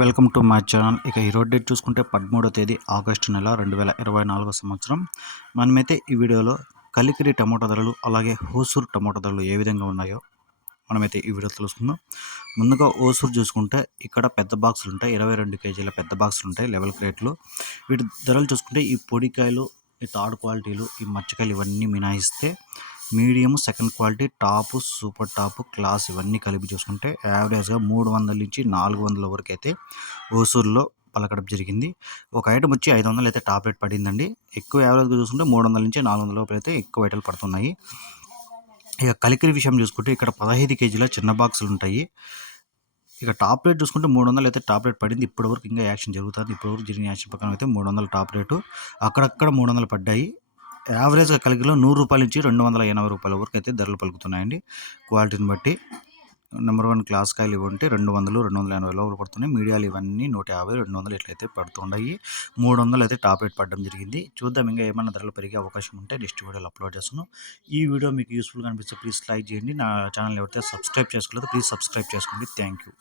Welcome to my channel. ఇక ఈరోజు date చూసుకుంటే పదమూడో తేదీ ఆగస్టు నెల రెండు వేల ఇరవై నాలుగో సంవత్సరం. మనమైతే ఈ వీడియోలో కలికిరి టమోటా ధరలు అలాగే హోసూరు టమోటా ధరలు ఏ విధంగా ఉన్నాయో మనమైతే ఈ వీడియో తెలుసుకుందాం. ముందుగా ఓసూరు చూసుకుంటే ఇక్కడ పెద్ద బాక్సులు ఉంటాయి ఇరవై రెండు కేజీల పెద్ద బాక్సులు ఉంటాయి లెవెల్ క్రేట్లు. వీటి ధరలు చూసుకుంటే ఈ పొడికాయలు ఈ థర్డ్ క్వాలిటీలు ఈ మచ్చకాయలు ఇవన్నీ మినాయిస్తే medium second quality top super top class ఇవన్నీ కలిపి చూసుకుంటే యావరేజ్గా మూడు వందల నుంచి నాలుగు వందల వరకు అయితే ఓసూరులో పలకడం జరిగింది. ఒక ఐటమ్ వచ్చి ఐదు వందలు అయితే టాప్ రేట్ పడిందండి. ఎక్కువ యావరేజ్గా చూసుకుంటే మూడు వందల నుంచి నాలుగు వందల లోపల అయితే ఎక్కువ ఐటలు పడుతున్నాయి. ఇక కలికిరి విషయం చూసుకుంటే ఇక్కడ పదహైదు కేజీల చిన్న బాక్సులు ఉంటాయి. ఇక టాప్ రేట్ చూసుకుంటే మూడు వందలు అయితే టాప్ రేట్ పడింది. ఇప్పటివరకు ఇంకా యాక్షన్ జరుగుతుంది. ఇప్పటివరకు జరిగిన యాక్షన్ ప్రకారం అయితే మూడు వందల టాప్ రేటు. అక్కడక్కడ మూడు వందలు పడ్డాయి. యావరేజ్గా కలిగిలో నూరు రూపాయల నుంచి రెండు వందల ఎనభై రూపాయల వరకు అయితే ధరలు పలుకుతున్నాయండి. క్వాలిటీని బట్టి నెంబర్ వన్ క్లాస్ కాయలు ఇవ్వంటే రెండు వందలు రెండు వందల ఎనభై లోపల పడుతున్నాయి. మీడియాలు ఇవన్నీ నూట యాభై రెండు వందలు ఎట్లయితే పడుతున్నాయి. మూడు వందలు అయితే టాప్ రేట్ పడడం జరిగింది. చూద్దాం ఇంకా ఏమైనా ధరలు పెరిగే అవకాశం ఉంటే నెక్స్ట్ వీడియోలో అప్లోడ్ చేస్తున్నాను ఈ వీడియో మీకు యూస్ఫుల్గా అనిపిస్తే ప్లీజ్ లైక్ చేయండి. నా ఛానల్ ఎవరైతే సబ్స్క్రైబ్ చేసుకోలేదు ప్లీజ్ సబ్స్క్రైబ్ చేసుకోండి. Thank you.